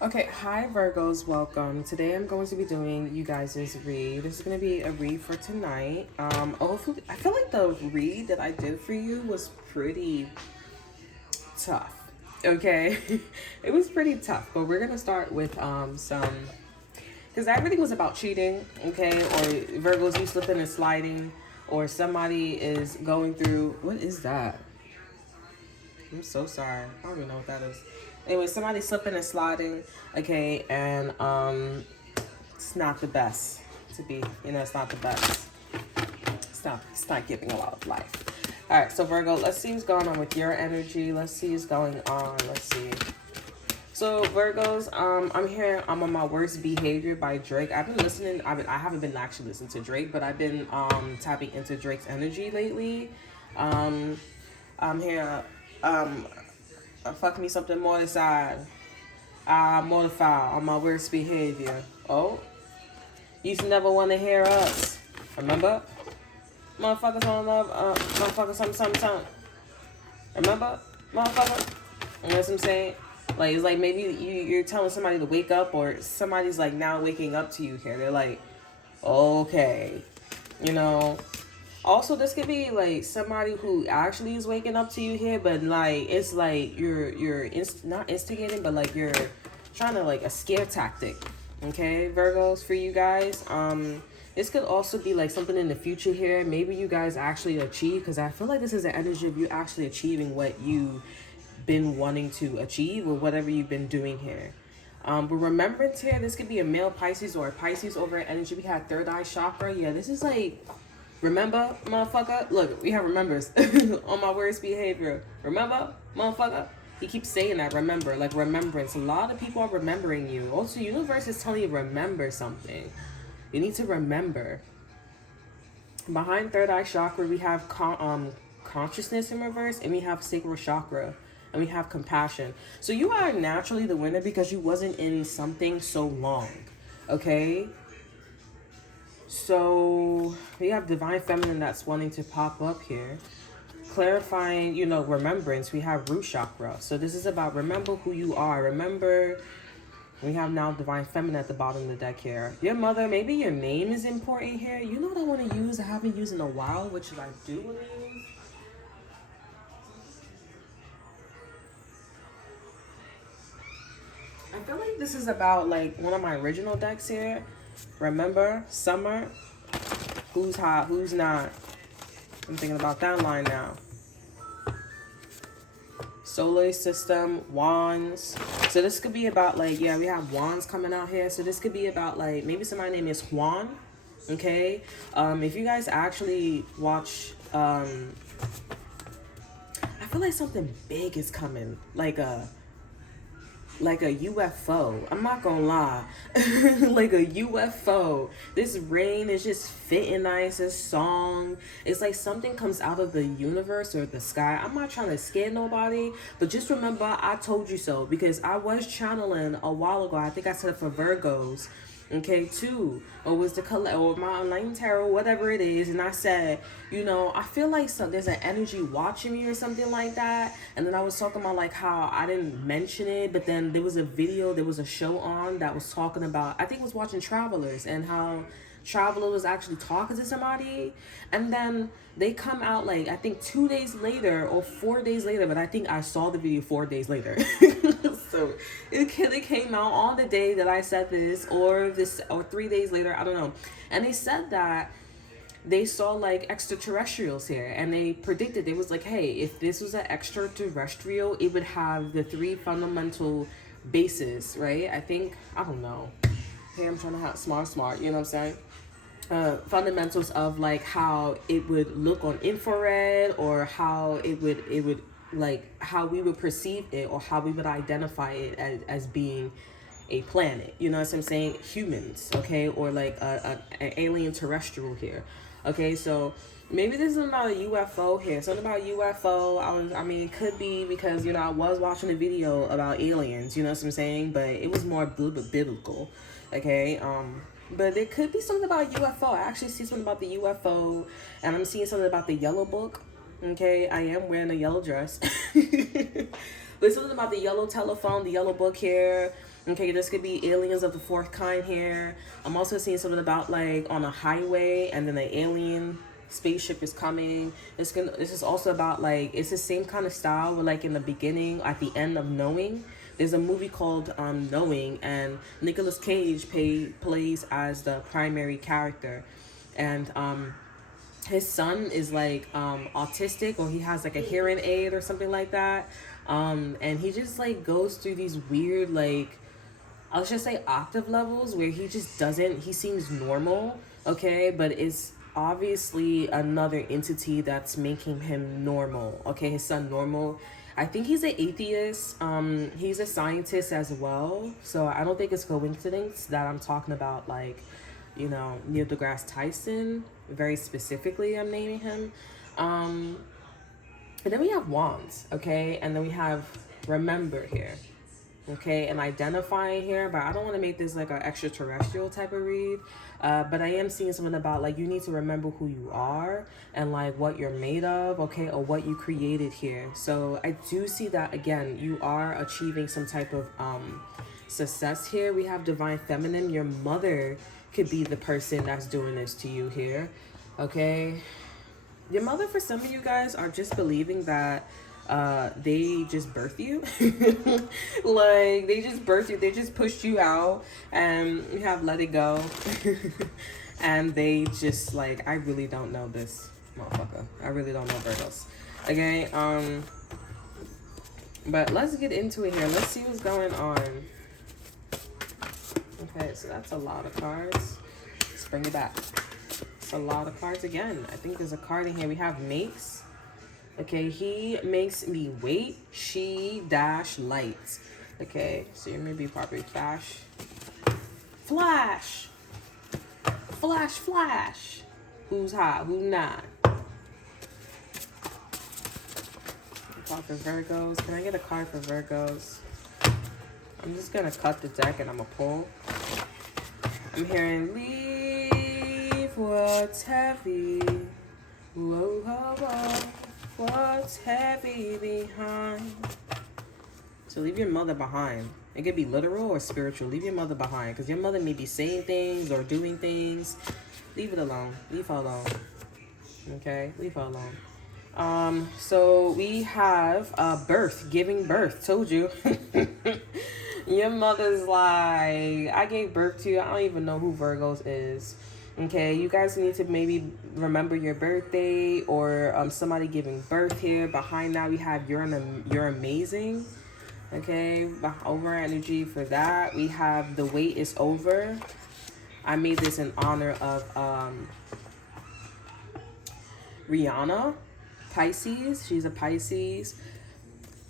Okay, hi Virgos, welcome. Today I'm going to be doing you guys' read. This is going to be a read for tonight. Hopefully, I feel like the read that I did for you was pretty tough. Okay, it was pretty tough, but we're gonna start with some because everything was about cheating. Okay, or Virgos, you slipping and sliding, or somebody is going through. What is that? I'm so sorry. I don't even know what that is. Anyway, somebody slipping and sliding. Okay, and it's not the best to be. It's not the best. It's not giving a lot of life. All right, so Virgo, let's see what's going on with your energy. Let's see what's going on. Let's see. So Virgos, I'm here. I'm on my worst behavior by Drake. I've been listening. I haven't been actually listening to Drake, but I've been tapping into Drake's energy lately. I'm here. Fuck me something more inside. I'm mortified on my worst behavior. Oh, you used to never want to hear us. Remember? Motherfuckers on love. Motherfuckers something. Remember? Motherfucker? You know what I'm saying? Like, it's like maybe you're telling somebody to wake up, or somebody's like now waking up to you here. They're like, okay. You know? Also, this could be like somebody who actually is waking up to you here, but like it's like you're not instigating, but like you're trying to like a scare tactic. Okay, Virgos, for you guys. This could also be like something in the future here. Maybe you guys actually achieve, because I feel like this is an energy of you actually achieving what you've been wanting to achieve or whatever you've been doing here. But remembrance here, this could be a male Pisces or a Pisces over energy. We have third eye chakra. Yeah, this is like, remember, motherfucker? Look, we have remembers on my worst behavior. Remember, motherfucker? He keeps saying that, remember, like remembrance. A lot of people are remembering you. Also, universe is telling you remember something. You need to remember. Behind third eye chakra, we have consciousness in reverse, and we have sacral chakra, and we have compassion. So you are naturally the winner because you wasn't in something so long, okay? So we have divine feminine that's wanting to pop up here. Clarifying, remembrance, we have root chakra. So this is about remember who you are. Remember, we have now divine feminine at the bottom of the deck here. Your mother, maybe your name is important here. You know what I want to use? I haven't used in a while, which I do want to use. I feel like this is about like one of my original decks here. Remember, summer. Who's hot? Who's not? I'm thinking about that line now. Solar system, wands. So this could be about like, yeah, we have wands coming out here. So this could be about like, maybe somebody's name is Juan. Okay. If you guys actually watch, I feel like something big is coming. Like a UFO. I'm not gonna lie. Like a UFO. This rain is just fitting nice. This song. It's like something comes out of the universe or the sky. I'm not trying to scare nobody, but just remember I told you so, because I was channeling a while ago. I think I said it for Virgos. Okay, too, or was the color, or my Enlighten Tarot, whatever it is, and I said, I feel like there's an energy watching me or something like that, and then I was talking about like how I didn't mention it, but then there was a show on that was talking about, I think it was watching Travelers, and how Traveler was actually talking to somebody, and then they come out like I think 2 days later or 4 days later, but I think I saw the video 4 days later. So it came out on the day that I said this, or 3 days later, I don't know. And they said that they saw like extraterrestrials here, and they predicted, it was like, hey, if this was an extraterrestrial, it would have the 3 fundamental bases, right? I don't know. Hey, I'm trying to have smart, you know what I'm saying? Fundamentals of like how it would look on infrared, or how it would like how we would perceive it, or how we would identify it as being a planet, you know what I'm saying? Humans, okay? Or like an alien terrestrial here. Okay, so maybe this is about a UFO here. Something about UFO. It could be because, I was watching a video about aliens, you know what I'm saying? But it was more biblical, okay? But it could be something about UFO. I actually see something about the UFO, and I'm seeing something about the yellow book. Okay, I am wearing a yellow dress. But something about the yellow telephone, the yellow book here. Okay, this could be aliens of the fourth kind here. I'm also seeing something about like on a highway and then an alien spaceship is coming. This is also about like, it's the same kind of style where like in the beginning, at the end of Knowing, there's a movie called Knowing, and Nicolas Cage plays as the primary character, and his son is like autistic, or he has like a hearing aid or something like that, and he just like goes through these weird like, I'll just say octave levels where he just doesn't, he seems normal, okay, but it's obviously another entity that's making him normal, okay, his son normal. I think he's an atheist, he's a scientist as well, so I don't think it's coincidence that I'm talking about like, you know, Neil deGrasse Tyson, very specifically I'm naming him. And then we have Wands, okay, and then we have Remember here. Okay, and identifying here, but I don't want to make this like an extraterrestrial type of read, but I am seeing something about like you need to remember who you are and like what you're made of, okay, or what you created here. So I do see that again, you are achieving some type of success here. We have Divine Feminine. Your mother could be the person that's doing this to you here, okay. Your mother, for some of you guys, are just believing that they just birthed you. Like they just birthed you, they just pushed you out, and you have let it go. And they just like, I really don't know this motherfucker, I really don't know Virgos, okay. But let's get into it here, let's see what's going on. Okay, so that's a lot of cards. Let's bring it back. It's a lot of cards again. I think there's a card in here. We have Makes. Okay, he makes me wait. She dash lights. Okay, so you may be probably flash. Flash. Flash, flash. Who's hot? Who not? Card for Virgos. Can I get a card for Virgos? I'm just gonna cut the deck and I'm gonna pull. I'm hearing leave what's heavy. Whoa, whoa, whoa. What's heavy behind? So leave your mother behind. It could be literal or spiritual. Leave your mother behind, because your mother may be saying things or doing things. Leave it alone. Leave her alone. Okay, leave her alone. So we have birth, giving birth. Told you. Your mother's like, I gave birth to you. I don't even know who Virgos is. Okay, you guys need to maybe remember your birthday, or somebody giving birth here. Behind that, we have you're amazing. Okay, over energy for that. We have the wait is over. I made this in honor of Rihanna, Pisces. She's a Pisces.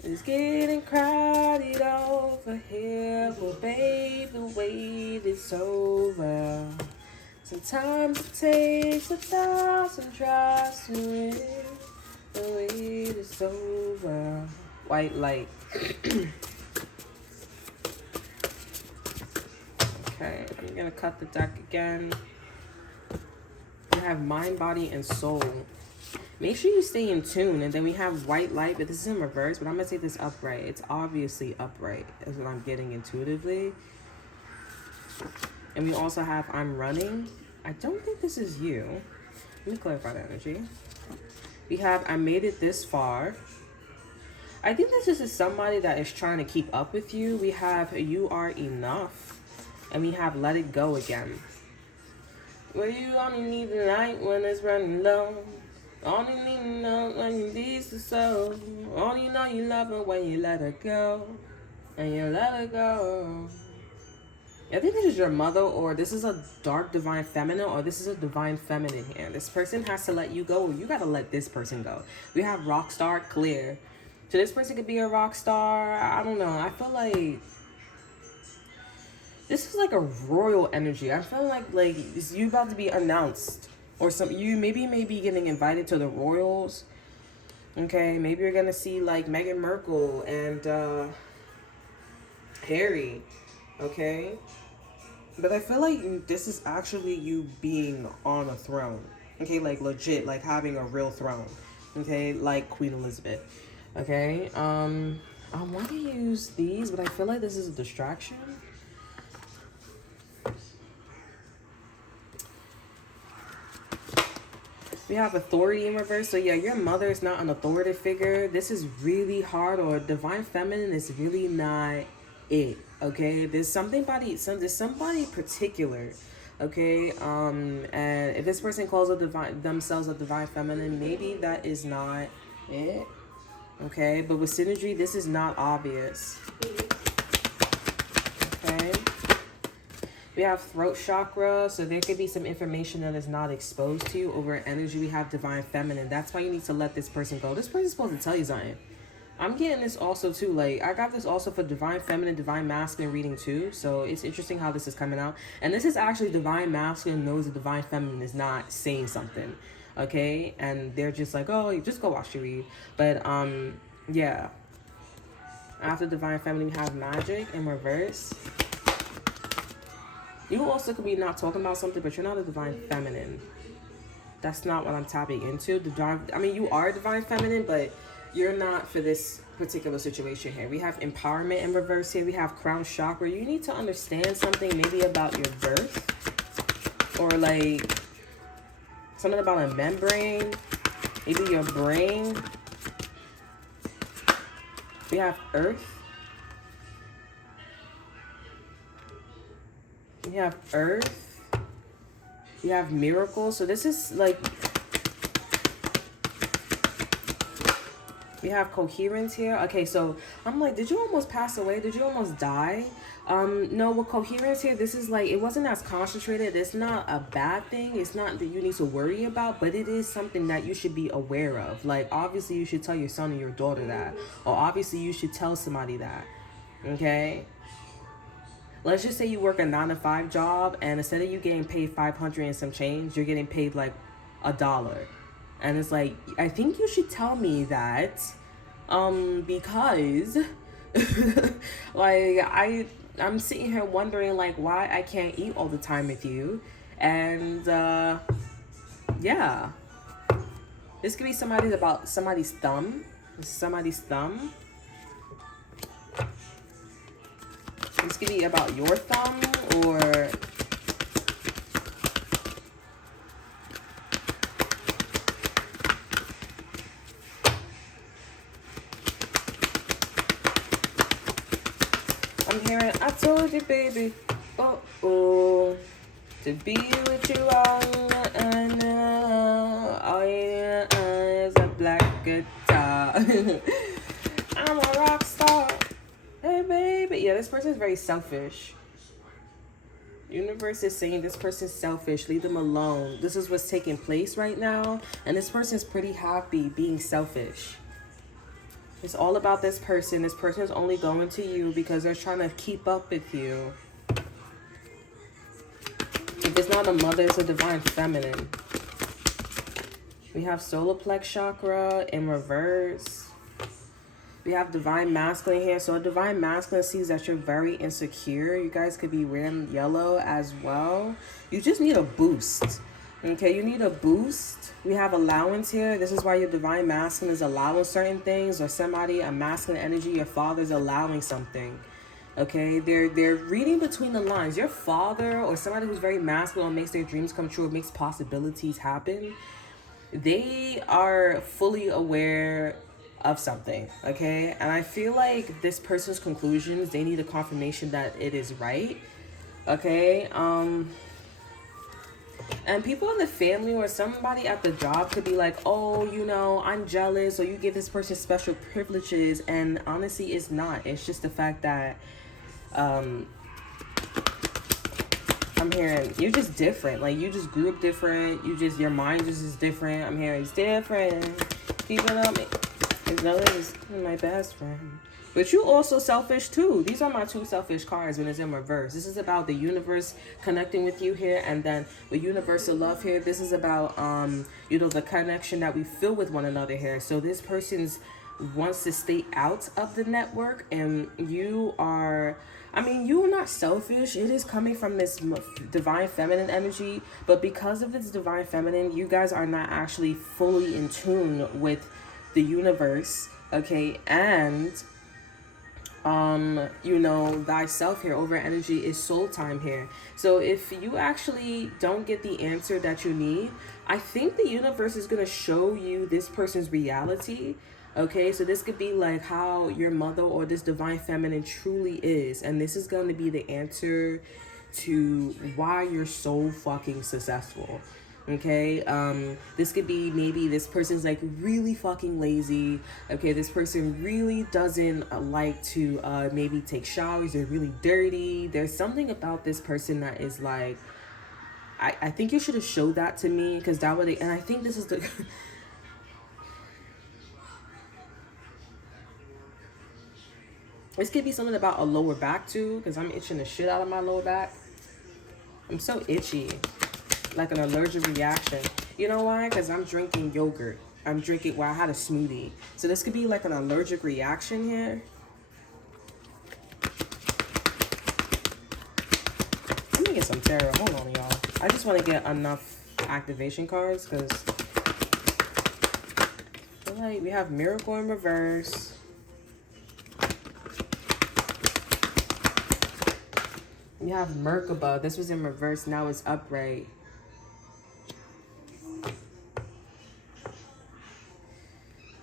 It's getting crowded over here, but babe, the wait is over. Sometimes it takes 1,000 tries to win. The wait is over. White light. Okay, I'm gonna cut the deck again. We have mind, body, and soul. Make sure you stay in tune. And then we have white light, but this is in reverse, but I'm gonna take this upright. It's obviously upright, is what I'm getting intuitively. And we also have I'm running. I don't think this is you. Let me clarify the energy. We have I made it this far. I think this is somebody that is trying to keep up with you. We have you are enough. And we have let it go again. Well, you only need the light when it's running low. Only need to know when you need the soul. Only know you love her when you let her go. And you let her go. I think this is your mother, or this is a dark divine feminine, or this is a divine feminine here. This person has to let you go, or you got to let this person go. We have rock star, clear. So this person could be a rock star. I don't know. I feel like this is like a royal energy. I feel like you about to be announced, or you maybe may be getting invited to the royals. Okay, maybe you're gonna see like Meghan Markle and Harry. Okay, but I feel like this is actually you being on a throne. Okay, like legit, like having a real throne. Okay, like Queen Elizabeth. Okay, I want to use these, but I feel like this is a distraction. We have authority in reverse. So yeah, your mother is not an authoritative figure. This is really hard, or divine feminine is really not it. Okay, there's somebody particular. Okay, and if this person calls themselves a divine feminine, maybe that is not it. Okay, but with synergy, this is not obvious. Okay. We have throat chakra, so there could be some information that is not exposed to you. Over energy, we have divine feminine. That's why you need to let this person go. This person's supposed to tell you something. I'm getting this also too. Like, I got this also for divine feminine, divine masculine reading too. So it's interesting how this is coming out. And this is actually divine masculine knows that divine feminine is not saying something. Okay? And they're just like, oh, you just go watch your read. But, yeah. After divine feminine, we have magic in reverse. You also could be not talking about something, but you're not a divine feminine. That's not what I'm tapping into. You are a divine feminine, but you're not for this particular situation here. We have empowerment in reverse here. We have crown chakra. You need to understand something maybe about your birth, or like something about a membrane, maybe your brain. We have earth. We have earth. We have miracles. So this is like, we have coherence here. Okay, so I'm like, did you almost pass away? Did you almost die? No, with coherence here, this is like, it wasn't as concentrated. It's not a bad thing. It's not that you need to worry about, but it is something that you should be aware of. Like, obviously you should tell your son or your daughter that, or obviously you should tell somebody that. Okay. Let's just say you work a 9-to-5 job, and instead of you getting paid 500 and some change, you're getting paid like $1. And it's like, I think you should tell me that, because like I'm sitting here wondering like why I can't eat all the time with you. And yeah, this could be about somebody's thumb. Somebody's thumb. This could be about your thumb, or I'm hearing, I told you, baby, oh, to be with you all, and all you is a black guitar. I'm a rock star. Hey, baby. Yeah, this person is very selfish. Universe is saying this person's selfish. Leave them alone. This is what's taking place right now. And this person's pretty happy being selfish. It's all about this person. This person is only going to you because they're trying to keep up with you. If it's not a mother, it's a divine feminine. We have solar plex chakra in reverse. We have divine masculine here. So a divine masculine sees that you're very insecure. You guys could be wearing yellow as well. You just need a boost. Okay, you need a boost. We have allowance here. This is why your divine masculine is allowing certain things, or somebody, a masculine energy, your father's allowing something. Okay, they're reading between the lines. Your father, or somebody who's very masculine, makes their dreams come true, or makes possibilities happen. They are fully aware of something, okay? And I feel like this person's conclusions, they need a confirmation that it is right, okay? And people in the family or somebody at the job could be like, oh, you know, I'm jealous, or you give this person special privileges, and honestly, it's not. It's just the fact that I'm hearing you're just different. Like, you just grew up different. Your mind just is different. I'm hearing it's different. Keep it up. Is my best friend. But you also selfish too. These are my two selfish cards when it's in reverse. This is about the universe connecting with you here, and then the universal love here. This is about the connection that we feel with one another here. So this person's wants to stay out of the network, and you are, you're not selfish. It is coming from this divine feminine energy, but because of this divine feminine, you guys are not actually fully in tune with the universe, okay? And you know, thyself here. Over energy is soul time here. So if you actually don't get the answer that you need, I think the universe is going to show you this person's reality. Okay, so this could be like how your mother or this divine feminine truly is, and this is going to be the answer to why you're so fucking successful. Okay, this could be maybe this person's like really fucking lazy. Okay, this person really doesn't like to maybe take showers. They're really dirty. There's something about this person that is like, I think you should have showed that to me, because that would, and I think this is the this could be something about a lower back too, because I'm itching the shit out of my lower back. I'm so itchy, like an allergic reaction. You know why? Because I'm drinking yogurt. I'm drinking, well, I had a smoothie. So this could be like an allergic reaction here. Let me get some tarot. Hold on, y'all. I just want to get enough activation cards, because I feel like we have Miracle in reverse. We have Merkaba. This was in reverse. Now it's upright.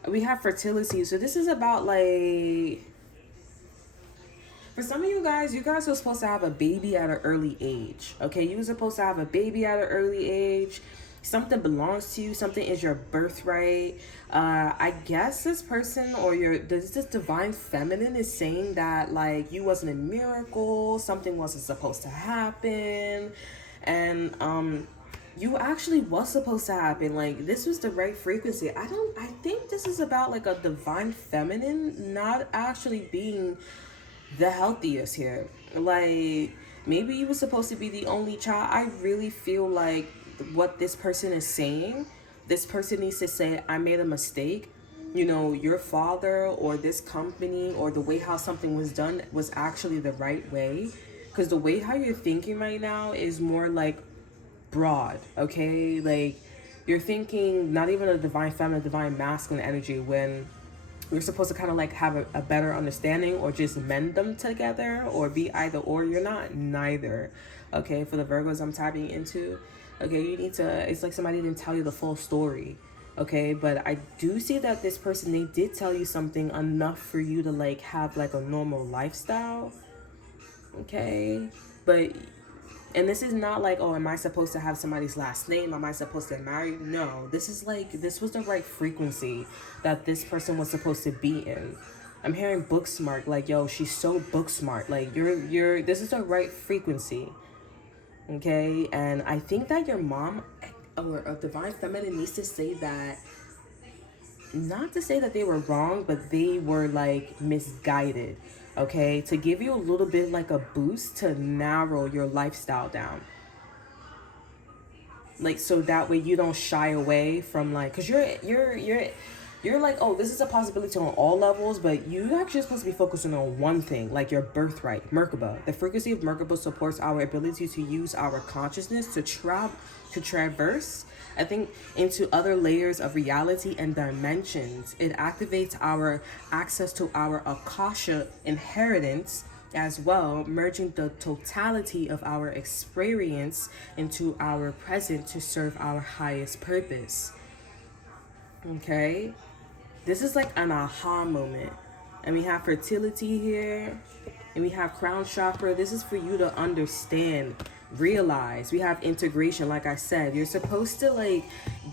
We have fertility. So this is about like, for some of you guys were supposed to have a baby at an early age. Okay, you were supposed to have a baby at an early age. Something belongs to you. Something is your birthright. I guess this person or this divine feminine is saying that like you wasn't a miracle. Something wasn't supposed to happen. And you actually was supposed to happen. Like, this was the right frequency. I think this is about like a divine feminine not actually being the healthiest here. Like, maybe you were supposed to be the only child. I really feel like what this person is saying, this person needs to say, I made a mistake. You know, your father or this company or the way how something was done was actually the right way. Because the way how you're thinking right now is more like broad, okay? Like, you're thinking not even a divine feminine, divine masculine energy, when we're supposed to kind of like have a better understanding or just mend them together or be either or. You're not neither. Okay, for the Virgos I'm tapping into, okay, you need to, it's like somebody didn't tell you the full story. Okay, but I do see that this person, they did tell you something enough for you to like have like a normal lifestyle. Okay, but, and this is not like, oh, am I supposed to have somebody's last name? Am I supposed to marry? No, this is like, this was the right frequency that this person was supposed to be in. I'm hearing book smart, like, yo, she's so book smart. Like, this is the right frequency. Okay, and I think that your mom or a divine feminine needs to say that, not to say that they were wrong, but they were like misguided. Okay, to give you a little bit like a boost to narrow your lifestyle down, like, so that way you don't shy away from like, because you're like, oh, this is a possibility on all levels, but you actually supposed to be focusing on one thing, like your birthright. Merkaba, the frequency of Merkaba supports our ability to use our consciousness to traverse, I think, into other layers of reality and dimensions. It activates our access to our Akasha inheritance as well, merging the totality of our experience into our present to serve our highest purpose. Okay, this is like an aha moment. And we have fertility here, and we have crown chakra. This is for you to understand, realize. We have integration. Like I said, you're supposed to like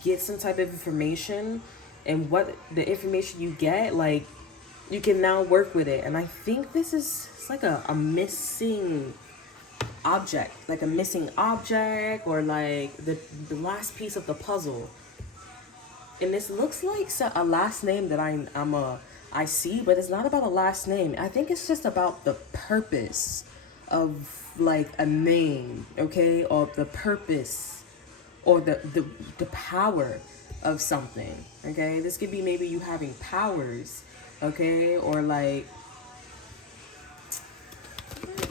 get some type of information, and what the information you get, like, you can now work with it. And I think this is, it's like a missing object, like a missing object, or like the last piece of the puzzle. And this looks like a last name that I see, but it's not about a last name. I think it's just about the purpose of like a name, okay, or the purpose or the power of something. Okay, this could be maybe you having powers, okay, or like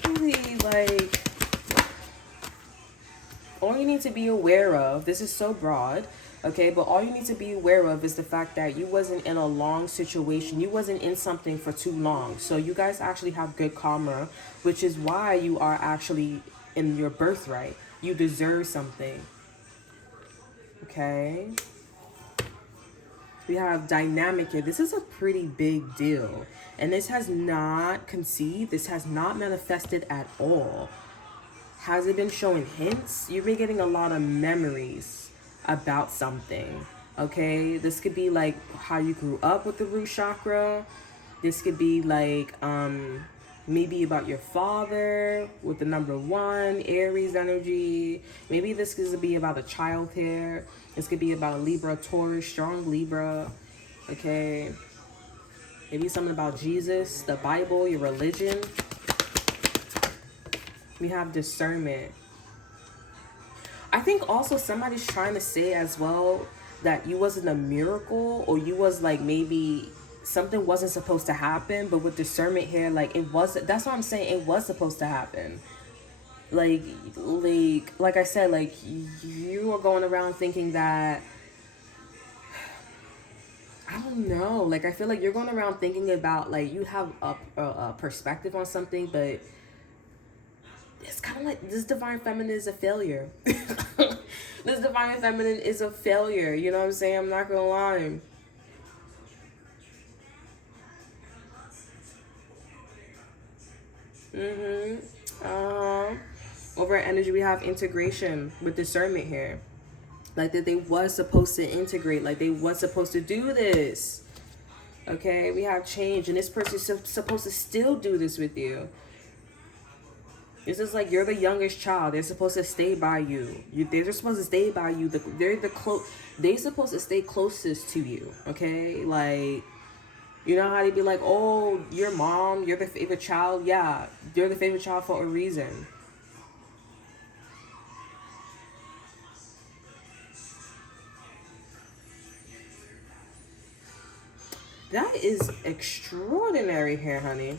really like, all you need to be aware of, this is so broad, Okay, but all you need to be aware of is the fact that you wasn't in a long situation. You wasn't in something for too long. So you guys actually have good karma, which is why you are actually in your birthright. You deserve something. Okay. We have dynamic here. This is a pretty big deal. And this has not conceived. This has not manifested at all. Has it been showing hints? You've been getting a lot of memories about something. Okay, this could be like how you grew up with the root chakra. This could be like maybe about your father with the number 1, Aries energy. Maybe this could be about a child here. This could be about a Libra, Taurus, strong Libra. Okay, maybe something about Jesus, the Bible, your religion. We have discernment. I think also somebody's trying to say as well that you wasn't a miracle, or you was like maybe something wasn't supposed to happen, but with discernment here, like it was. That's what I'm saying. It was supposed to happen. Like I said, like you are going around thinking that, I don't know. Like I feel like you're going around thinking about like you have a perspective on something, but it's kind of like this divine feminine is a failure. This divine feminine is a failure. You know what I'm saying? I'm not gonna lie. Over energy, we have integration with discernment here. Like that they was supposed to integrate. Like they was supposed to do this. Okay, we have change, and this person's supposed to still do this with you. It's just like you're the youngest child. They're supposed to stay by you. They're supposed to stay by you. They're supposed to stay closest to you. Okay, like you know how they be like, oh, your mom, you're the favorite child. Yeah, you're the favorite child for a reason. That is extraordinary here, honey.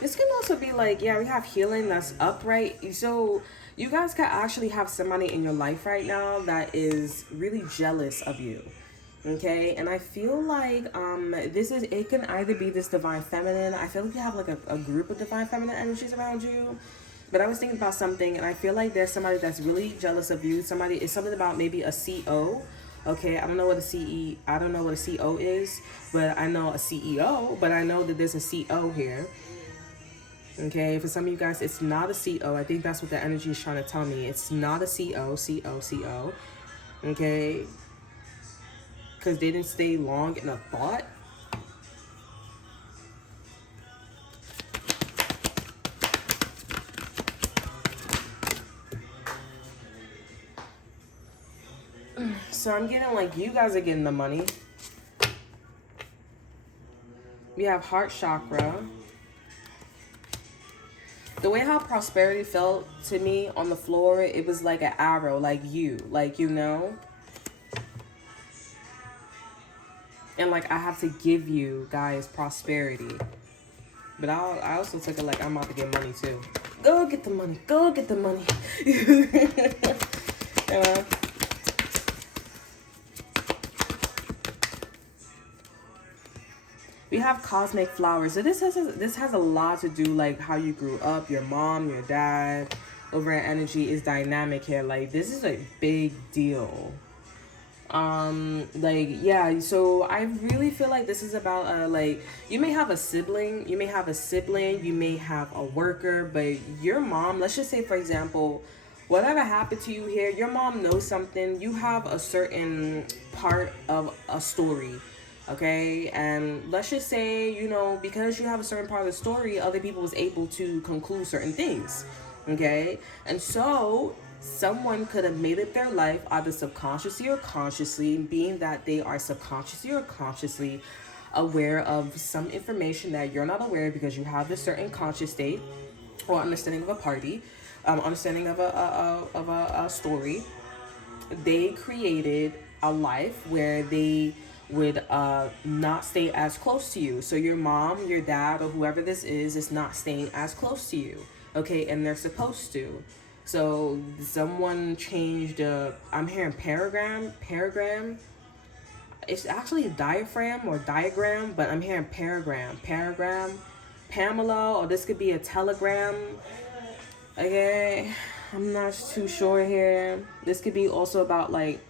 This can also be like, yeah, we have healing that's upright. So you guys can actually have somebody in your life right now that is really jealous of you. Okay, and I feel like it can either be this divine feminine. I feel like you have like a group of divine feminine energies around you. But I was thinking about something, and I feel like there's somebody that's really jealous of you. It's something about maybe a CO. Okay, I don't know what a CO is, but I know a CEO, but I know that there's a CO here. Okay, for some of you guys, it's not a CO. I think that's what the energy is trying to tell me. It's not a CO. Okay, because they didn't stay long in a thought. So I'm getting like you guys are getting the money. We have heart chakra. The way how prosperity felt to me on the floor, it was like an arrow, like you know. And like I have to give you guys prosperity. But I also took it like I'm about to get money too. Go get the money. Go get the money. We have cosmic flowers. So this has a lot to do like how you grew up, your mom, your dad. Over energy is dynamic here. Like this is a big deal. Like yeah, so I really feel like this is about like you may have a sibling, you may have a worker, but your mom, let's just say for example, whatever happened to you here, your mom knows something. You have a certain part of a story. Okay, and let's just say, you know, because you have a certain part of the story, other people was able to conclude certain things. Okay, and so someone could have made it their life either subconsciously or consciously, being that they are subconsciously or consciously aware of some information that you're not aware of because you have a certain conscious state or understanding of a party, understanding of a story. They created a life where they would not stay as close to you. So your mom, your dad, or whoever this is not staying as close to you. Okay, and they're supposed to. So someone changed, I'm hearing paragram. It's actually a diaphragm or diagram, but I'm hearing paragram, Pamela, or this could be a telegram. Okay, I'm not too sure here. This could be also about like,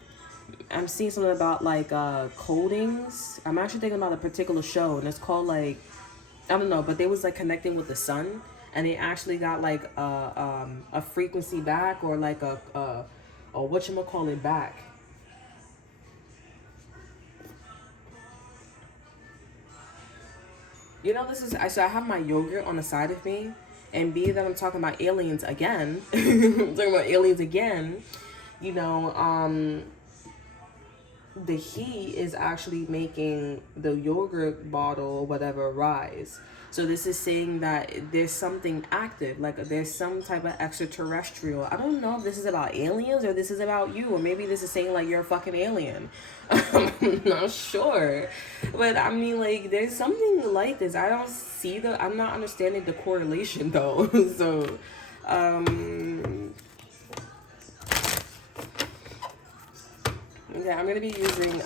I'm seeing something about like codings. I'm actually thinking about a particular show, and it's called like, I don't know, but they was like connecting with the sun, and they actually got like a frequency back, or like a whatchamacallit back. You know, this is, so I have my yogurt on the side of me, and be that I'm talking about aliens again, you know, the heat is actually making the yogurt bottle or whatever rise. So this is saying that there's something active, like there's some type of extraterrestrial. I don't know if this is about aliens or this is about you, or maybe this is saying like you're a fucking alien. I'm not sure. But I mean, like, there's something like this. I don't see I'm not understanding the correlation though. So, yeah, I'm gonna be using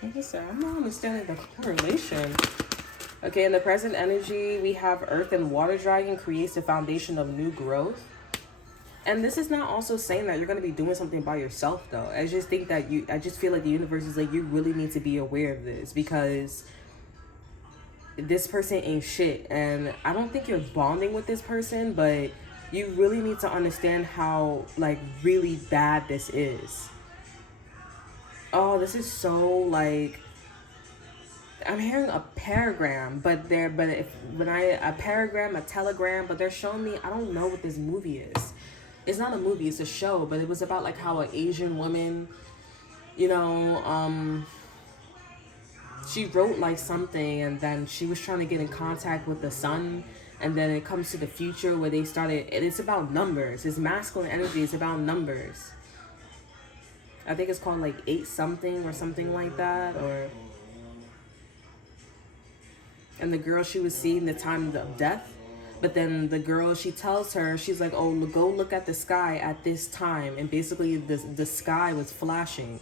like I said, I'm not understanding the correlation. Okay, in the present energy, we have Earth and Water Dragon creates the foundation of new growth. And this is not also saying that you're going to be doing something by yourself, though. I just think that I just feel like the universe is like, you really need to be aware of this, because this person ain't shit. And I don't think you're bonding with this person, but you really need to understand how, like, really bad this is. Oh, this is so, like, I'm hearing a paragram, a paragram, a telegram, but they're showing me, I don't know what this movie is. It's not a movie, it's a show, but it was about like how an Asian woman, you know, she wrote like something, and then she was trying to get in contact with the sun, and then it comes to the future where they started, it's about numbers. It's masculine energy, it's about numbers. I think it's called like 8 something or something like that, or... And the girl, she was seeing the time of death. But then the girl, she tells her, she's like, oh, go look at the sky at this time. And basically the sky was flashing.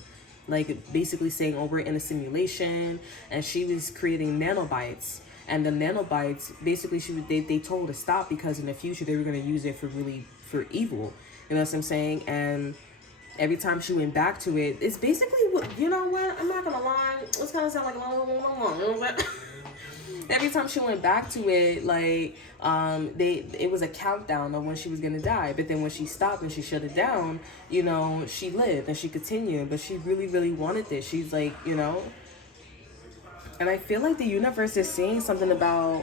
Like basically saying, oh, we're in a simulation. And she was creating nanobites. And the nanobites, basically they told her to stop, because in the future they were going to use it for evil. You know what I'm saying? And every time she went back to it, it's basically, you know what? I'm not going to lie. It's kind of sound like a every time she went back to it, like, it was a countdown of when she was gonna die. But then when she stopped and she shut it down, you know, she lived and she continued. But she really, really wanted this. She's like, you know, and I feel like the universe is saying something about,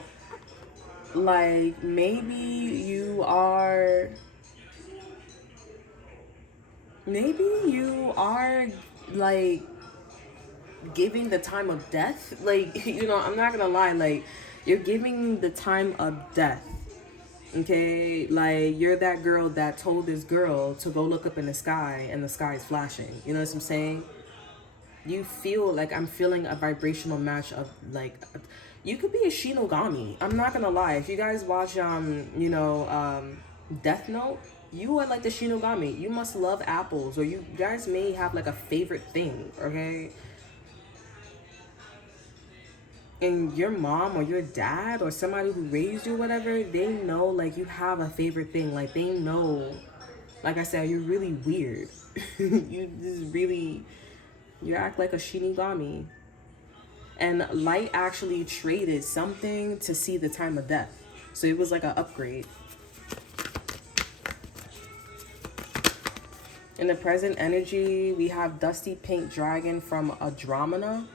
like, maybe you are like giving the time of death. Like, you know, I'm not gonna lie, like, you're giving the time of death. Okay, like, you're that girl that told this girl to go look up in the sky, and the sky is flashing. You know what I'm saying? You feel like, I'm feeling a vibrational match of, like, you could be a Shinogami. I'm not gonna lie. If you guys watch you know, Death Note, you are like the Shinogami. You must love apples, or you guys may have like a favorite thing. Okay, and your mom or your dad or somebody who raised you or whatever, they know like you have a favorite thing. Like, they know, like I said, you're really weird. You act like a Shinigami. And Light actually traded something to see the time of death. So it was like an upgrade. In the present energy, we have Dusty Pink Dragon from Andromeda.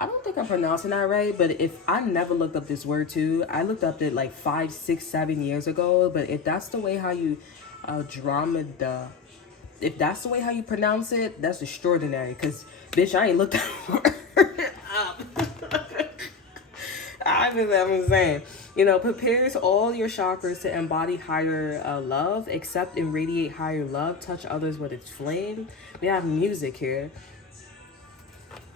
I don't think I'm pronouncing that right, but if I never looked up this word too, I looked up it like 5, 6, 7 years ago. But if that's the way how you Andromeda, if that's the way how you pronounce it, that's extraordinary. Cause bitch, I ain't looked that word up. I'm saying. You know, prepares all your chakras to embody higher love, accept and radiate higher love, touch others with its flame. We have music here.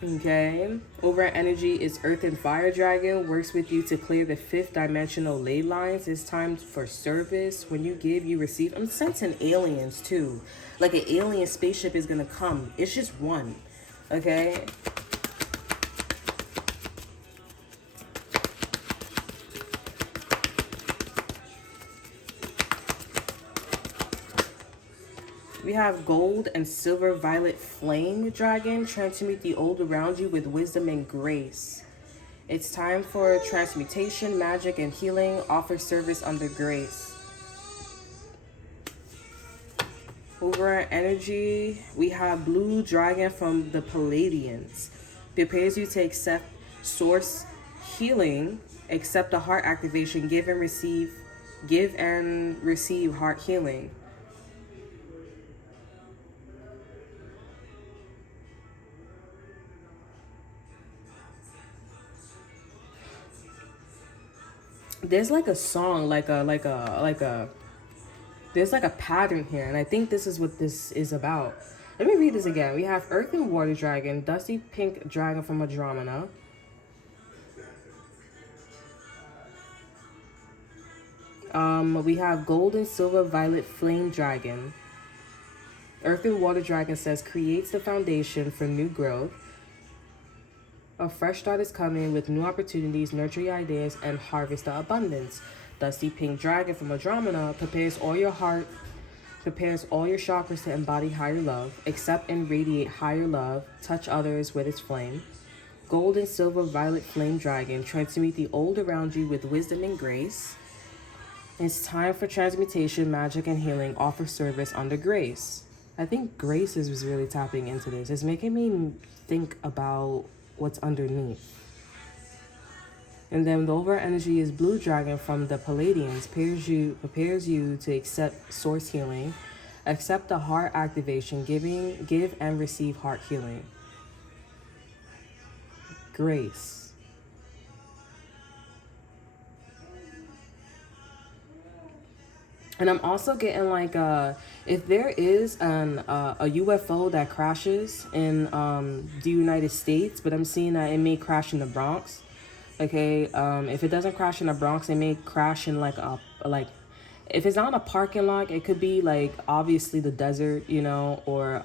Okay. Over energy is Earth and Fire Dragon. Works with you to clear the 5th dimensional ley lines. It's time for service. When you give, you receive. I'm sensing aliens too. Like an alien spaceship is gonna come. It's just one. Okay. We have Gold and Silver Violet Flame Dragon. Transmute the old around you with wisdom and grace. It's time for transmutation, magic, and healing. Offer service under grace. Over energy, we have Blue Dragon from the Palladians. Prepares you to accept source healing, accept a heart activation, give and receive heart healing. There's like a song, there's like a pattern here, and I think this is what this is about. Let me read this again. We have Earth and Water Dragon, Dusty Pink Dragon from Andromeda. We have Gold and Silver Violet Flame Dragon. Earth and Water Dragon says creates the foundation for new growth. A fresh start is coming with new opportunities, nurture your ideas, and harvest the abundance. Dusty Pink Dragon from Andromeda prepares all your chakras to embody higher love, accept and radiate higher love, touch others with its flame. Gold and Silver Violet Flame Dragon, transmute the old around you with wisdom and grace. It's time for transmutation, magic, and healing. Offer service under grace. I think grace is really tapping into this. It's making me think about what's underneath. And then the over energy is Blue Dragon from the Palladians. Prepares you to accept source healing, accept the heart activation, give and receive heart healing. Grace. And I'm also getting like if there is a UFO that crashes in the United States, but I'm seeing that it may crash in the Bronx. Okay, if it doesn't crash in the Bronx, it may crash in like if it's not in a parking lot, it could be like obviously the desert, you know, or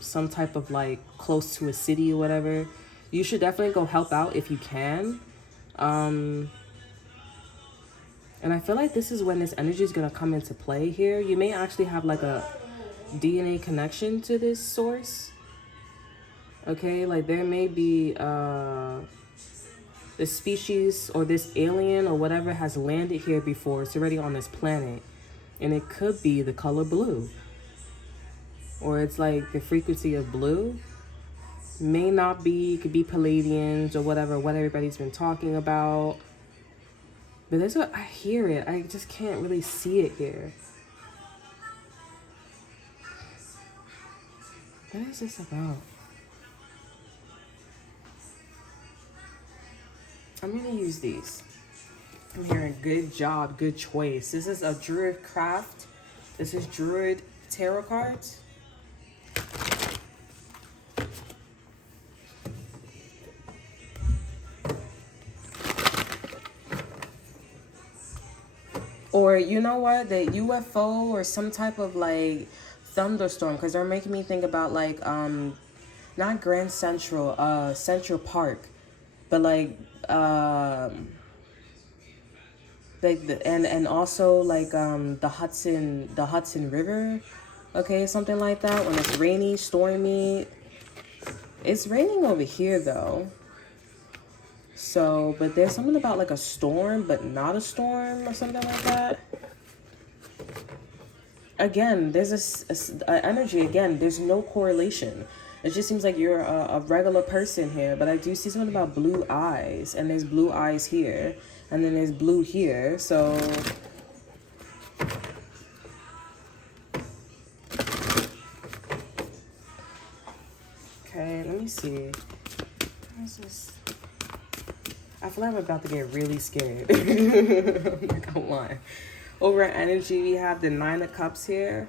some type of like close to a city or whatever. You should definitely go help out if you can. And I feel like this is when this energy is going to come into play here. You may actually have like a DNA connection to this source. Okay, like there may be this species or this alien or whatever has landed here before. It's already on this planet. And it could be the color blue. Or it's like the frequency of blue. May not be, it could be Palladians or whatever, what everybody's been talking about. But that's what I hear it. I just can't really see it here. What is this about? I'm gonna use these. I'm hearing good job, good choice. This is a Druid craft. This is Druid tarot cards. Or you know what, the UFO or some type of like thunderstorm, because they're making me think about like not Grand Central, Central Park, but like and also like the Hudson River, okay, something like that. When it's rainy, stormy. It's raining over here though. So, but there's something about like a storm, but not a storm or something like that. Again, there's this energy. Again, there's no correlation. It just seems like you're a regular person here. But I do see something about blue eyes. And there's blue eyes here. And then there's blue here. So... okay, let me see. What is this? I feel like I'm about to get really scared. I'm not gonna lie. Over energy, we have the Nine of Cups here.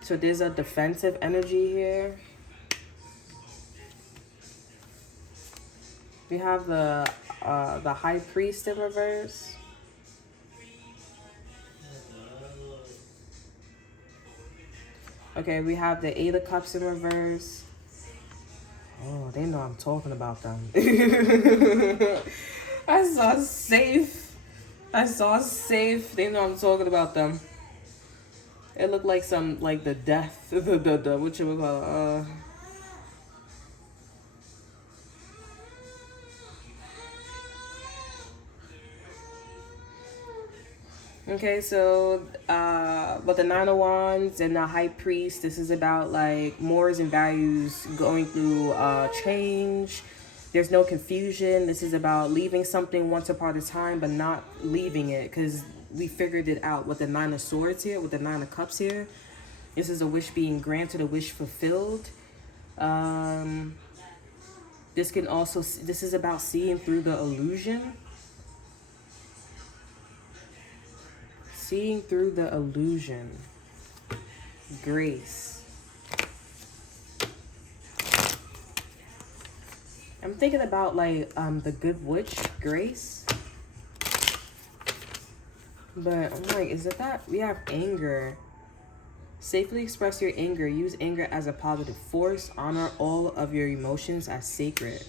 So there's a defensive energy here. We have the High Priest in reverse. Okay, we have the Eight of Cups in reverse. Oh, they know I'm talking about them. I saw safe. They know I'm talking about them. It looked like some, like the death, the what you would call Okay, so, but the Nine of Wands and the High Priest, this is about, like, morals and values going through change. There's no confusion. This is about leaving something once upon a time, but not leaving it, because we figured it out with the Nine of Swords here, with the Nine of Cups here. This is a wish being granted, a wish fulfilled. This is about seeing through the illusion. Seeing through the illusion. Grace. I'm thinking about like the Good Witch, Grace. But I'm like, is it that? We have anger. Safely express your anger. Use anger as a positive force. Honor all of your emotions as sacred.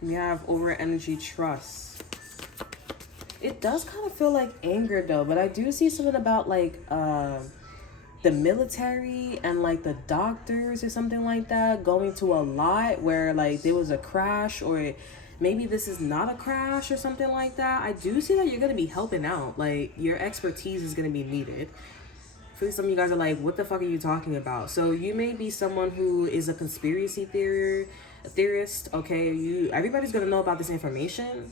We have over energy, trust. It does kind of feel like anger though, but I do see something about like the military and like the doctors or something like that going to a lot where like there was a crash, or maybe this is not a crash or something like that. I do see that you're going to be helping out. Like your expertise is going to be needed. I feel like some of you guys are like, what the fuck are you talking about? So you may be someone who is a conspiracy theorist. Okay, everybody's going to know about this information.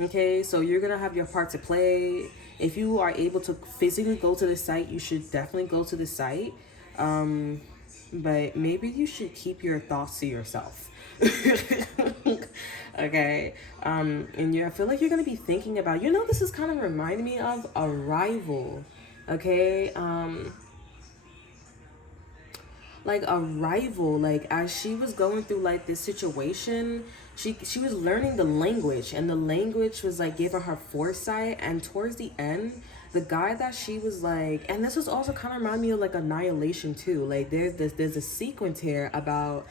Okay, so you're gonna have your part to play. If you are able to physically go to the site, you should definitely go to the site. But maybe you should keep your thoughts to yourself. Okay. And I feel like you're gonna be thinking about, this is kind of reminding me of Arrival. Okay. Like Arrival, like as she was going through like this situation, she was learning the language, and the language was like giving her foresight. And towards the end, the guy that she was like, and this was also kind of remind me of like Annihilation too. Like there's a sequence here about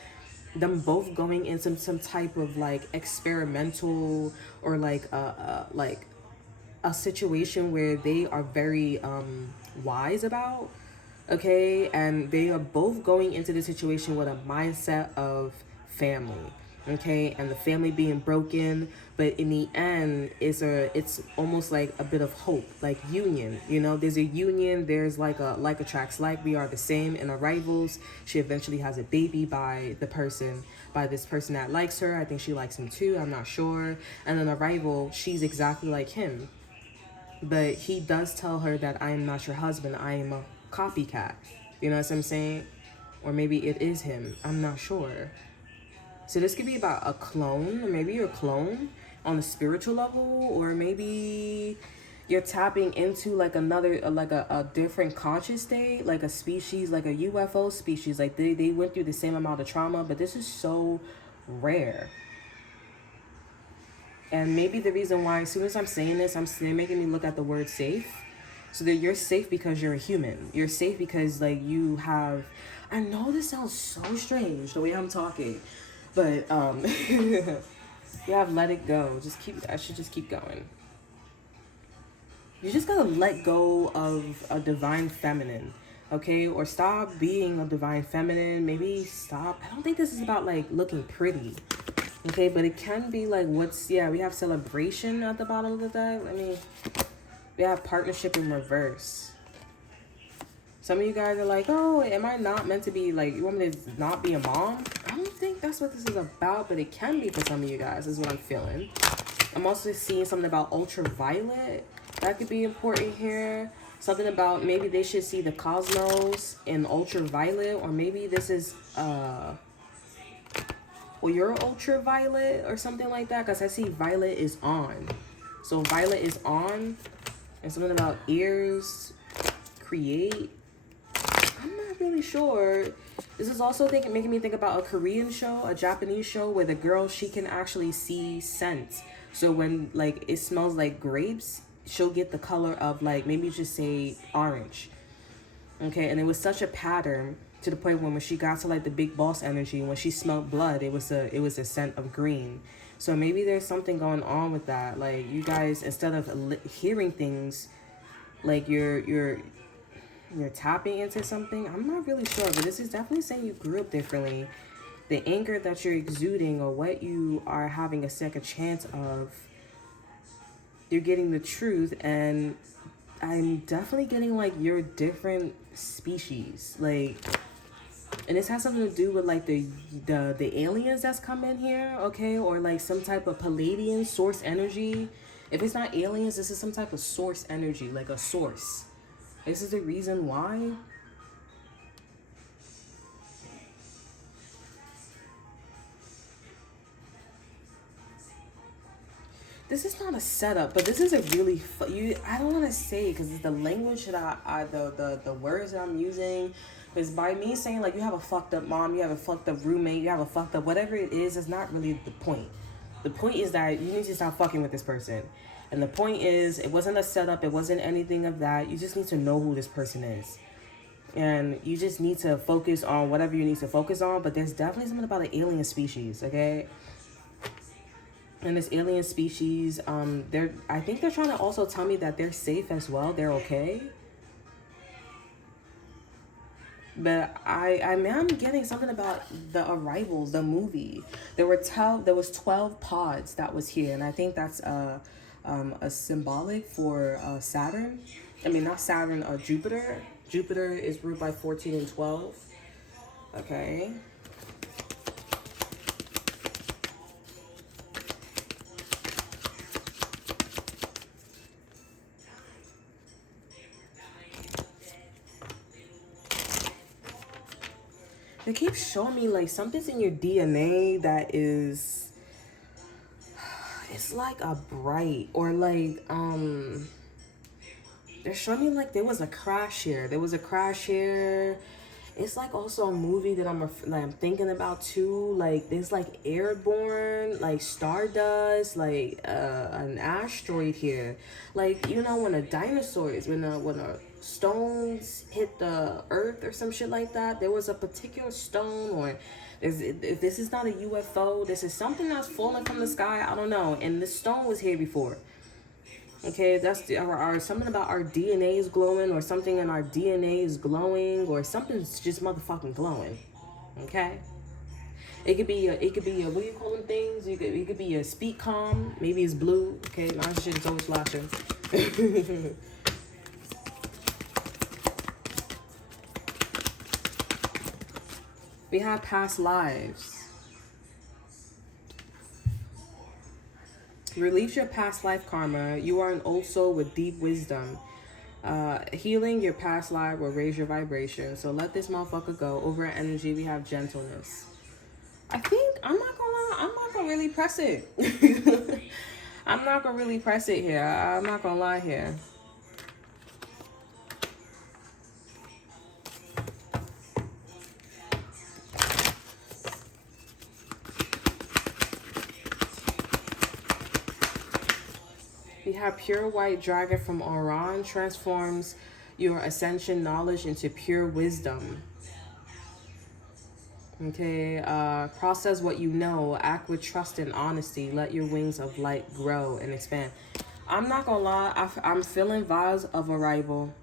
them both going in some type of like experimental or like a situation where they are very wise about. Okay, and they are both going into the situation with a mindset of family. Okay, and the family being broken, but in the end, it's almost like a bit of hope, like union. There's a union. There's like attracts like. We are the same. In Arrivals, she eventually has a baby by this person that likes her. I think she likes him too. I'm not sure. And in Arrival, she's exactly like him, but he does tell her that I am not your husband. I am a copycat. You know what I'm saying? Or maybe it is him. I'm not sure. So this could be about a clone, or maybe you're a clone on a spiritual level, or maybe you're tapping into like a different conscious state, like a species, like a UFO species. Like they went through the same amount of trauma, but this is so rare. And maybe the reason why, as soon as I'm saying this, they're making me look at the word safe. So that you're safe because you're a human. You're safe because like you have, I know this sounds so strange the way I'm talking, but you have let it go. I should just keep going. You just gotta let go of a divine feminine, okay? Or stop being a divine feminine. Maybe stop. I don't think this is about like looking pretty, okay? But it can be like we have celebration at the bottom of the deck. We have partnership in reverse. Some of you guys are like, oh, am I not meant to be like, you want me to not be a mom? I don't think that's what this is about, but it can be for some of you guys, is what I'm feeling. I'm also seeing something about ultraviolet. That could be important here. Something about maybe they should see the cosmos in ultraviolet, or maybe this is or you're ultraviolet or something like that, because I see violet is on. So violet is on, and something about ears, create. I'm not really sure. This is also making me think about a Korean show, a Japanese show, where the girl, she can actually see scents. So when like it smells like grapes, she'll get the color of like, maybe just say orange. Okay, and it was such a pattern to the point when she got to like the big boss energy, when she smelled blood, it was a scent of green. So maybe there's something going on with that. Like, you guys, instead of hearing things, like you're tapping into something. I'm not really sure, but this is definitely saying you grew up differently. The anger that you're exuding, or what you are having a second chance of, you're getting the truth. And I'm definitely getting like you're different species, like, and this has something to do with like the aliens that's come in here, okay, or like some type of Palladian source energy. If it's not aliens, this is some type of source energy, like a source. This is the reason why. This is not a setup, but this is a really I don't want to say, because it's the language that the words that I'm using. Because by me saying like you have a fucked up mom, you have a fucked up roommate, you have a fucked up whatever it is not really the point. The point is that you need to stop fucking with this person. And the point is, it wasn't a setup, it wasn't anything of that. You just need to know who this person is. And you just need to focus on whatever you need to focus on. But there's definitely something about an alien species, okay? And this alien species, I think they're trying to also tell me that they're safe as well. They're okay. But I'm getting something about the Arrivals, the movie. There was 12 pods that was here, and I think that's a symbolic for Saturn. I mean, not Saturn, Jupiter. Jupiter is ruled by 14 and 12. Okay. They keep showing me like something's in your DNA that is, it's like a bright, or like they're showing me like there was a crash here. It's like also a movie that I'm thinking about too. Like there's like airborne, like stardust, like an asteroid here. Like, you know, when when stones hit the earth or some shit like that, there was a particular stone, or if this is not a UFO, this is something that's falling from the sky. I don't know. And this stone was here before. Okay, that's something about our DNA is glowing, or something in our DNA is glowing, or something's just motherfucking glowing. Okay, it could be a what do you call them things? It could be a speak calm. Maybe it's blue. Okay, my shit is always flashing. We have past lives. Release your past life karma. You are an old soul with deep wisdom. Healing your past life will raise your vibration. So let this motherfucker go. Over energy, we have gentleness. I think, I'm not gonna really press it. I'm not gonna really press it here. I'm not gonna lie here. We have pure white dragon from Orion, transforms your ascension knowledge into pure wisdom. Okay, process what you know, act with trust and honesty, let your wings of light grow and expand. I'm not gonna lie, I'm feeling vibes of Arrival.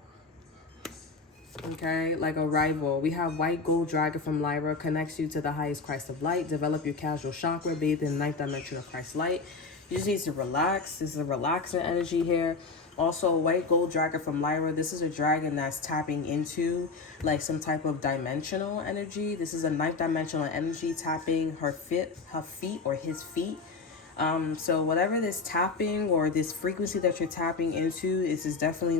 Okay, like Arrival. We have white gold dragon from Lyra, connects you to the highest Christ of light, develop your casual chakra, bathe in the ninth dimension of Christ light. You just need to relax. This is a relaxing energy here. Also, white gold dragon from Lyra. This is a dragon that's tapping into like some type of dimensional energy. This is a ninth dimensional energy tapping her feet or his feet. So whatever this tapping or this frequency that you're tapping into is definitely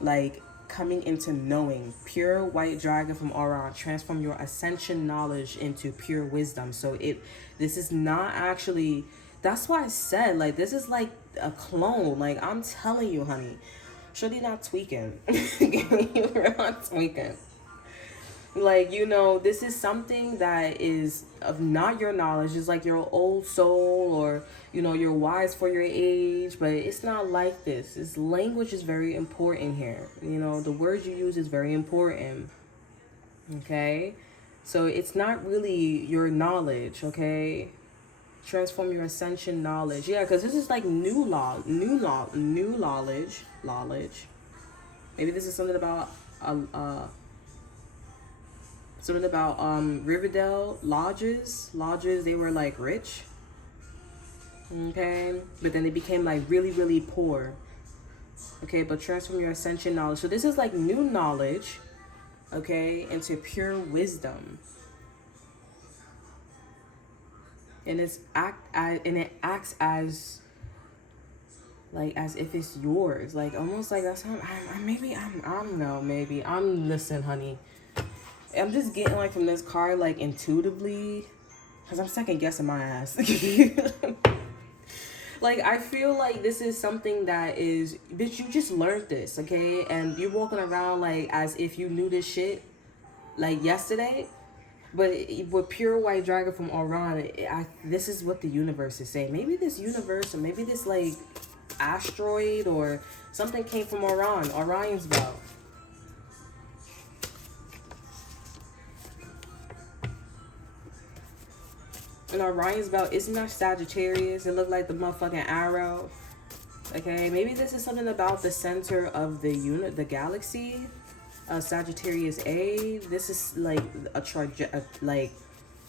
like coming into knowing. Pure white dragon from Orion. Transform your ascension knowledge into pure wisdom. So this is not actually, that's why I said, like, this is like a clone. Like, I'm telling you, honey. Shorty not tweaking. You're not tweaking. Like, you know, this is something that is of not your knowledge. It's like your old soul, or, you know, you're wise for your age, but it's not like this. This language is very important here. You know, the words you use is very important. Okay? So it's not really your knowledge, okay? Transform your ascension knowledge. Yeah, because this is like new knowledge. Maybe this is something about Riverdale lodges. They were like rich, okay, but then they became like really, really poor. Okay, but transform your ascension knowledge. So this is like new knowledge, okay, into pure wisdom. And it acts as like as if it's yours, like almost like that's how I don't know, maybe I'm, listen, honey, I'm just getting like from this card like intuitively, because I'm second guessing my ass. Like, I feel like this is something that is, bitch, you just learned this, okay? And you're walking around like as if you knew this shit like yesterday. But with pure white dragon from Orion, this is what the universe is saying. Maybe this universe, or maybe this like asteroid or something came from Orion's belt. And Orion's belt, isn't that Sagittarius? It looked like the motherfucking arrow. Okay, maybe this is something about the center of the galaxy. Sagittarius A. This is like like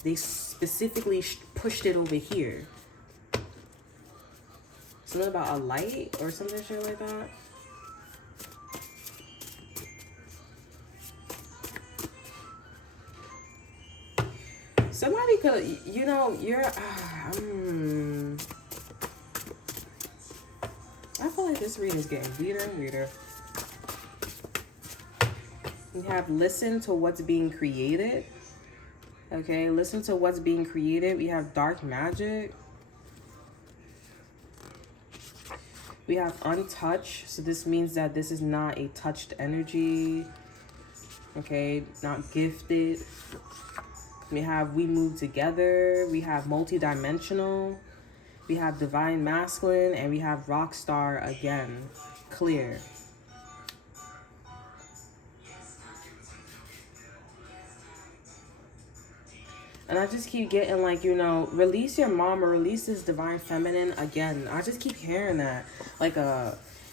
they specifically pushed it over here. Something about a light or something shit like that. Somebody could, you know, I feel like this reading is getting weirder and weirder. We have listen to what's being created. Okay, listen to what's being created. We have dark magic. We have untouched. So this means that this is not a touched energy. Okay, not gifted. We have we move together. We have multidimensional. We have divine masculine. And we have rock star again. Clear. And I just keep getting like, you know, release your mom or release this divine feminine again. I just keep hearing that. Like,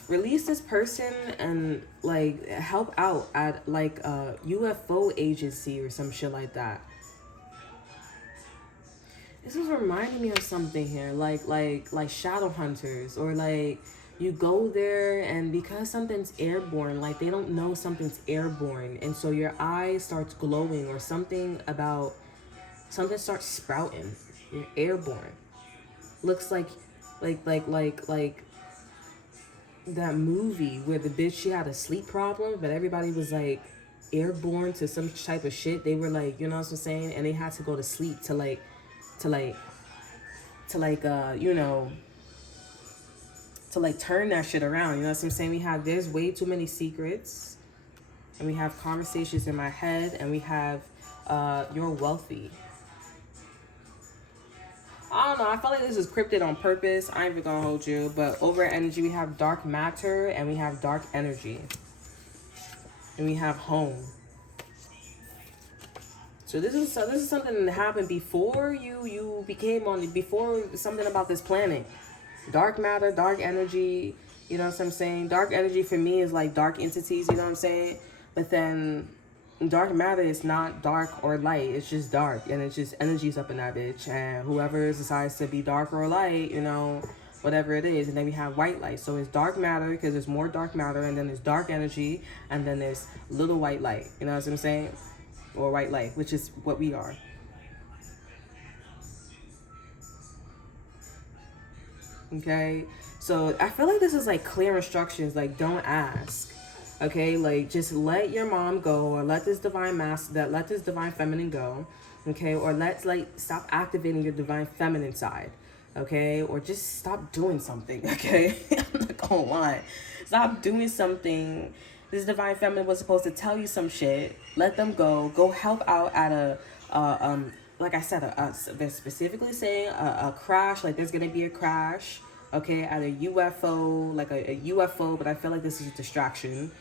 release this person and like help out at like a UFO agency or some shit like that. This is reminding me of something here. Like shadow hunters, or like you go there and because something's airborne, like they don't know something's airborne. And so your eye starts glowing or something starts sprouting. You're airborne. Looks like that movie where the bitch, she had a sleep problem, but everybody was like airborne to some type of shit. They were like, you know what I'm saying? And they had to go to sleep to turn that shit around. You know what I'm saying? There's way too many secrets. And we have conversations in my head, and we have you're wealthy. I don't know. I feel like this is cryptid on purpose. I ain't even gonna hold you. But over energy, we have dark matter and we have dark energy. And we have home. So this is something that happened before you before something about this planet. Dark matter, dark energy. You know what I'm saying? Dark energy for me is like dark entities. You know what I'm saying? But then dark matter is not dark or light. It's just dark, and it's just energies up in that bitch. And whoever decides to be dark or light, you know, whatever it is. And then we have white light. So it's dark matter because there's more dark matter, and then there's dark energy, and then there's little white light. You know what I'm saying? Or white light, which is what we are. Okay, so I feel like this is like clear instructions. Like, don't ask. Okay, like just let your mom go, or let this let this divine feminine go. Okay, or let's like stop activating your divine feminine side. Okay, or just stop doing something. Okay, I'm not gonna lie, stop doing something. This divine feminine was supposed to tell you some shit. Let them go. Go help out at like I said, they're specifically saying a crash. Like there's gonna be a crash. Okay, at a UFO, like a UFO, but I feel like this is a distraction.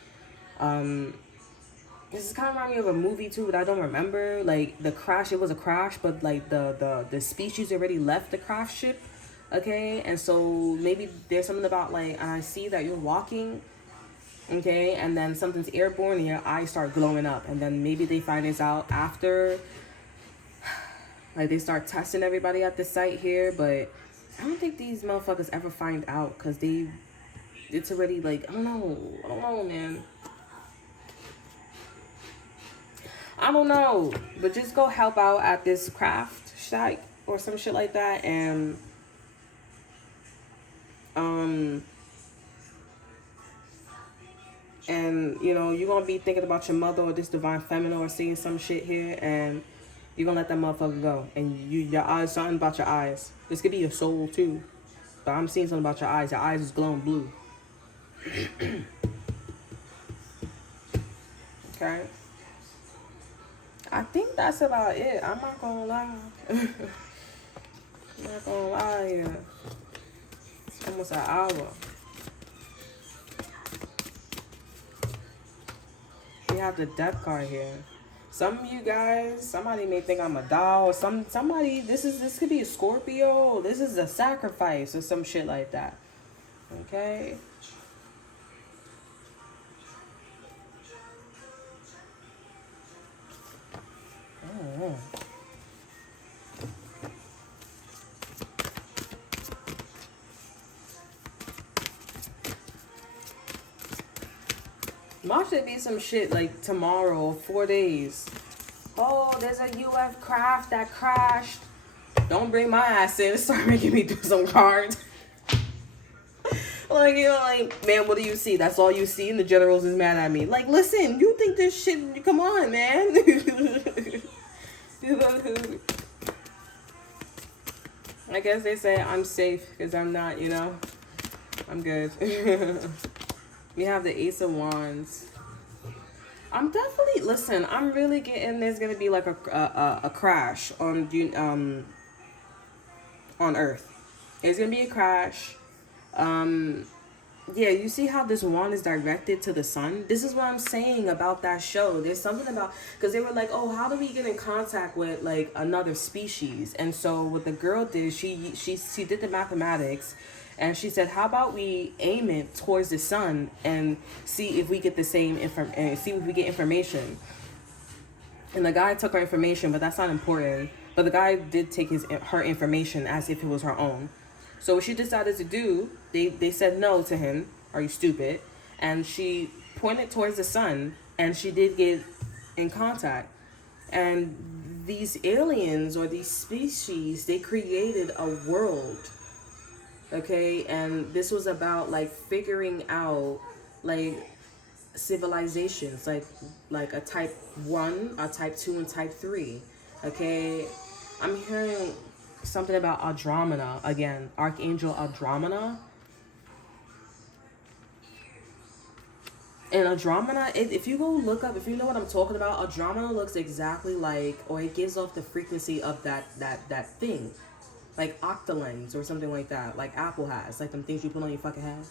This is kind of reminding me of a movie too, but I don't remember. Like the crash, it was a crash, but like the species already left the craft ship. Okay, and so maybe there's something about like I see that you're walking. Okay, and then something's airborne and your eyes start glowing up, and then maybe they find this out after. Like they start testing everybody at the site here, but I don't think these motherfuckers ever find out because it's already like I don't know, man. I don't know, but just go help out at this craft site or some shit like that, and you know you're gonna be thinking about your mother or this divine feminine or seeing some shit here, and you're gonna let that motherfucker go, and your eyes, something about your eyes. This could be your soul too, but I'm seeing something about your eyes. Your eyes is glowing blue. Okay. I think that's about it. I'm not gonna lie. I'm not gonna lie here. It's almost an hour. We have the death card here. Some of you guys, somebody may think I'm a doll. Somebody, this could be a Scorpio. This is a sacrifice or some shit like that. Okay. Oh. Mine should be some shit like tomorrow, 4 days. Oh, there's a UF craft that crashed. Don't bring my ass in and start making me do some cards. Like, you know, like, man, what do you see? That's all you see, and the generals is mad at me. Like, listen, you think this shit, come on, man. I guess they say I'm safe because I'm not, you know. I'm good. We have the Ace of Wands. I'm definitely, listen, I'm really getting there's going to be like a crash on Earth. It's going to be a crash. Yeah, you see how this wand is directed to the sun? This is what I'm saying about that show. There's something about, because they were like, oh, how do we get in contact with like another species? And so what the girl did, she did the mathematics, and she said, how about we aim it towards the sun and see if we get the same see if we get information. And the guy took her information, but that's not important. But the guy did take her information as if it was her own. So what she decided to do, they said no to him. Are you stupid? And she pointed towards the sun, and she did get in contact. And these aliens or these species, they created a world. Okay, and this was about like figuring out like civilizations, like a type 1, a type 2, and type 3. Okay, I'm hearing something about Andromeda again, Archangel Andromeda. And Andromeda, if you go look up, if you know what I'm talking about, Andromeda looks exactly like, or it gives off the frequency of that thing, like octolens or something like that, like Apple has, like them things you put on your fucking head.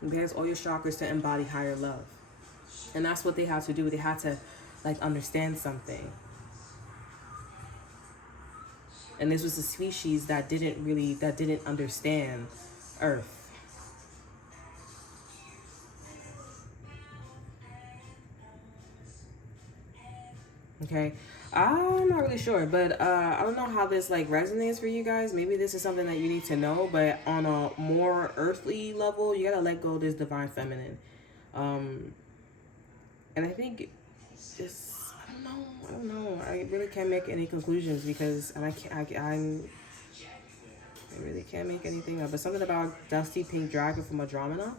It bears all your chakras to embody higher love, and that's what they had to do. They had to like understand something. And this was a species that didn't understand Earth. Okay, I'm not really sure, but I don't know how this like resonates for you guys. Maybe this is something that you need to know, but on a more earthly level, you gotta let go of this divine feminine. And I think just I don't know. I really can't make any conclusions because I really can't make anything up. But something about Dusty Pink Dragon from Andromeda.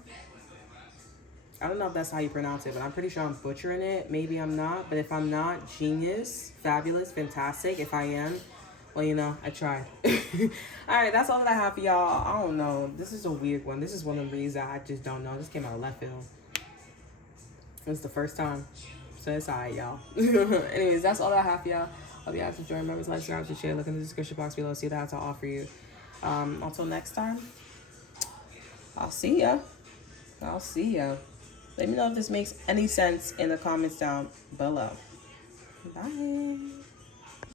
I don't know if that's how you pronounce it, but I'm pretty sure I'm butchering it. Maybe I'm not, but if I'm not, genius, fabulous, fantastic. If I am, well, you know, I tried. All right, that's all that I have for y'all. I don't know. This is a weird one. This is one of the reads that I just don't know. This came out of left field. It's the first time. So it's all right, y'all. Anyways, that's all that I have for y'all. Hope you guys enjoy. Remember to like, subscribe, and share. Look in the description box below. See what I have to offer you. Until next time, I'll see ya. I'll see ya. Let me know if this makes any sense in the comments down below. Bye.